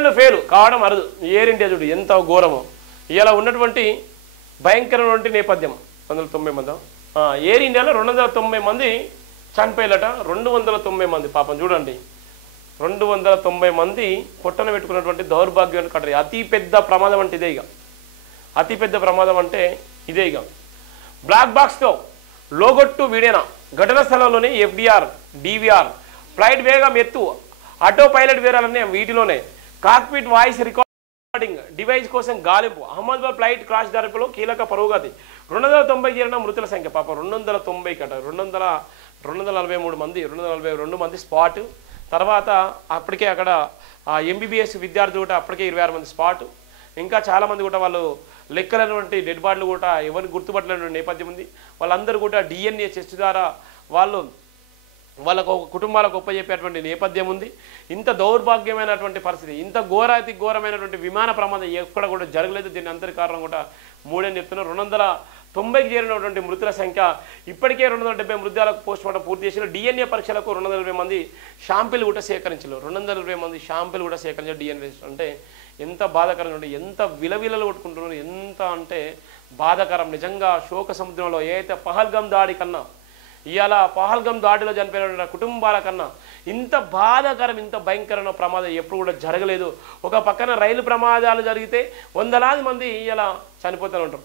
మిషన్లు ఫెయిల్ కావడం అరుదు. ఎయిర్ ఇండియా చూడు ఎంత ఘోరమో. ఇలా ఉన్నటువంటి భయంకరమైనటువంటి నేపథ్యం. 290 మంది ఎయిర్ ఇండియాలో 290 మంది చనిపోయారట. 290 మంది పాపం చూడండి. 290 మంది పొట్టన పెట్టుకున్నటువంటి దౌర్భాగ్యాన్ని కట్టరు. అతి పెద్ద ప్రమాదం అంటే ఇదే. ఇక అతి పెద్ద ప్రమాదం అంటే ఇదే. ఇక బ్లాక్ బాక్స్తో లోగొట్టు వీడేనా ఘటన స్థలంలోనే FDR DVR ఫ్లైట్ వేగం ఎత్తు ఆటో పైలట్ వేరాలనే వీటిలోనే కాక్పిట్ వాయిస్ రికార్డింగ్ డివైస్ కోసం గాలింపు. అహ్మదాబాద్ ఫ్లైట్ క్రాష్ జరపలో కీలక పురోగతి. 290 చేరిన మృతుల సంఖ్య పాపం 290 కట 243 మంది 242 మంది స్పాట్. తర్వాత అప్పటికే అక్కడ MBBS విద్యార్థులు కూడా అప్పటికే 26 మంది స్పాట్. ఇంకా చాలామంది కూడా వాళ్ళు లెక్కలైనటువంటి డెడ్ బాడీలు కూడా ఎవరిని గుర్తుపట్టలేని నేపథ్యం ఉంది. వాళ్ళందరూ కూడా DNA టెస్ట్ ద్వారా వాళ్ళకు కుటుంబాలకు ఒప్పజెప్పేటువంటి నేపథ్యం ఉంది. ఇంత దౌర్భాగ్యమైనటువంటి పరిస్థితి, ఇంత ఘోరాతి ఘోరమైనటువంటి విమాన ప్రమాదం ఎక్కడ కూడా జరగలేదు. దీని అంతటి కారణం కూడా మూడని చెప్తున్నారు. 290కి చేరినటువంటి మృతుల సంఖ్య ఇప్పటికే 270 మృతాలకు పోస్ట్ మార్టం పూర్తి చేసిన. DNA పరీక్షలకు 220 మంది షాంపిల్ కూడా సేకరించారు. 220 మంది షాంపిల్ కూడా సేకరించారు DNA. అంటే ఎంత బాధాకరంగా ఉంటే ఎంత విలవిలలు కొట్టుకుంటున్నారు, ఎంత అంటే బాధాకరం. నిజంగా శోక సముద్రంలో ఏదైతే పహల్గం దాడి కన్నా ఇవాళ పహల్గం దాడిలో చనిపోయిన కుటుంబాల కన్నా ఇంత బాధాకరం, ఇంత భయంకరమైన ప్రమాదం ఎప్పుడు కూడా జరగలేదు. ఒక పక్కన రైలు ప్రమాదాలు జరిగితే వందలాది మంది ఇలా చనిపోతూ ఉంటారు.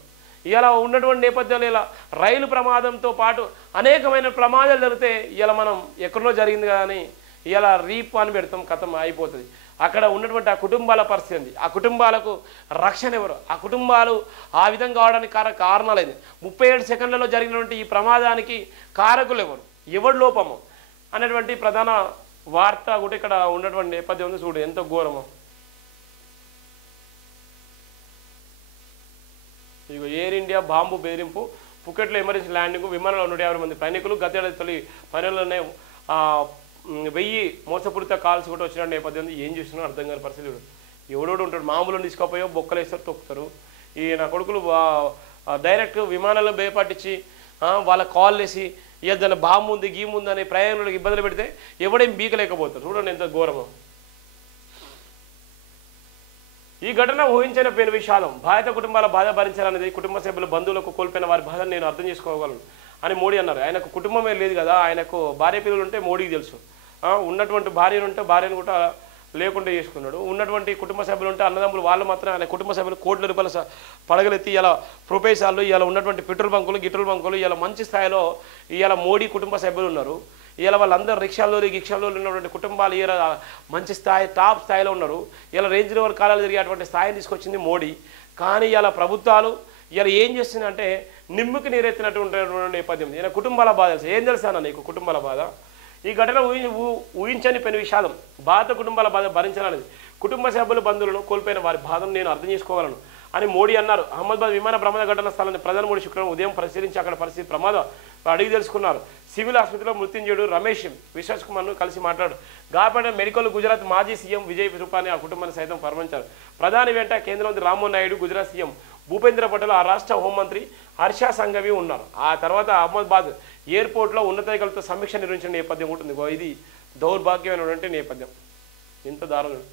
ఇలా ఉన్నటువంటి నేపథ్యంలో ఇలా రైలు ప్రమాదంతో పాటు అనేకమైన ప్రమాదాలు జరిగితే ఇలా మనం ఎక్కడో జరిగింది కానీ ఇలా రీప్ అని పెడతాం, కథం అయిపోతుంది. అక్కడ ఉన్నటువంటి ఆ కుటుంబాల పరిస్థితి, ఆ కుటుంబాలకు రక్షణ ఎవరు, ఆ కుటుంబాలు ఆ విధంగా కావడానికి కారణాలు ఏంది, 37 సెకండ్లలో జరిగినటువంటి ఈ ప్రమాదానికి కారకులు ఎవరు లోపము అనేటువంటి ప్రధాన వార్త కూడా ఇక్కడ ఉన్నటువంటి నేపథ్యం ఉంది. చూడు ఎంత ఘోరమో. ఇగో ఎయిర్ ఇండియా బాంబు బెదిరింపు, ఫుకెట్లో ఎమర్జెన్సీ ల్యాండింగ్, విమానంలో 150 మంది ప్రయాణికులు. గతేడాది తొలి పనుల్లోనే 1000 మోసపూరిత కాల్స్ కూడా వచ్చిన నేపథ్యం. ఏం చేస్తున్నా అర్థం కాని పరిస్థితి. ఎవడోడు ఉంటాడు, మామూలు తీసుకుపోయో బొక్కలు వేస్తారు, తొక్కుతారు. ఈ నా కొడుకులు డైరెక్ట్ విమానాల్లో భయపట్టించి వాళ్ళ కాల్ వేసి ఏదైనా బాంబు ఉంది గీముంది అని ప్రయాణికులకు ఇబ్బందులు పెడితే ఎవడేం బీకలేకపోతారు. చూడండి ఎంత ఘోరమో. ఈ ఘటన ఊహించిన పెను విషాదం. బాధిత కుటుంబాల బాధ భరించాలనేది కుటుంబ సభ్యులు బంధువులకు కోల్పోయిన వారి బాధను నేను అర్థం చేసుకోగలను అని మోడీ అన్నారు. ఆయనకు కుటుంబమే లేదు కదా, ఆయనకు భార్య పిల్లలు ఉంటే మోడీకి తెలుసు. ఉన్నటువంటి భార్యను ఉంటే భార్యను కూడా లేకుండా చేసుకున్నాడు. ఉన్నటువంటి కుటుంబ సభ్యులు ఉంటే అన్నదమ్ములు వాళ్ళు మాత్రం ఆయన కుటుంబ సభ్యులు కోట్ల రూపాయల పడగలెత్తి ఇలా ప్రొఫెసర్లు ఇలా ఉన్నటువంటి పెట్రోల్ బంకులు గిట్రోల్ బంకులు ఇలా మంచి స్థాయిలో ఇలా మోడీ కుటుంబ సభ్యులు ఉన్నారు. ఇలా వాళ్ళందరూ రిక్షాల్లో ఉన్నటువంటి కుటుంబాలు ఇలా మంచి స్థాయి టాప్ స్థాయిలో ఉన్నారు. ఇలా రేంజ్ రోవర్ కాలాలు జరిగేటువంటి స్థాయిని తీసుకొచ్చింది మోడీ. కానీ ఇలా ప్రభుత్వాలు ఇలా ఏం చేస్తుందంటే నిమ్ముకి నీరెత్తినటువంటి నేపథ్యం. ఈయన కుటుంబాల బాధ తెలుసు. ఏం తెలుసా నీకు కుటుంబాల బాధ? ఈ ఘటన ఊహించని పెను విషాదం. బాధిత కుటుంబాల బాధ భరించాలనేది కుటుంబ సభ్యులు బంధువులను కోల్పోయిన వారి బాధను నేను అర్థం చేసుకోగలను అని మోడీ అన్నారు. అహ్మదాబాద్ విమాన ప్రమాద ఘటన స్థలాన్ని ప్రధాని మోడీ శుక్రవారం ఉదయం పరిశీలించి అక్కడ పరిస్థితి ప్రమాదం అడిగి తెలుసుకున్నారు. సివిల్ ఆసుపత్రిలో మృత్యుంజయుడు రమేష్ విశ్వాస్ కుమార్ను కలిసి మాట్లాడు. గాయపడిన మెడికల్ గుజరాత్ మాజీ సీఎం విజయ్ రూపాని ఆ కుటుంబాన్ని సైతం పరామర్శించారు. ప్రధాని వెంట కేంద్ర మంత్రి రామ్మోహన్ నాయుడు, గుజరాత్ సీఎం భూపేంద్ర పటేల్, ఆ రాష్ట్ర హోంమంత్రి హర్ష సంఘవి ఉన్నారు. ఆ తర్వాత అహ్మదాబాద్ ఎయిర్పోర్ట్లో ఉన్నతాధికారులతో సమీక్ష నిర్వహించిన నేపథ్యం ఉంటుంది. ఇది దౌర్భాగ్యమైనటువంటి నేపథ్యం. ఎంత దారుణం.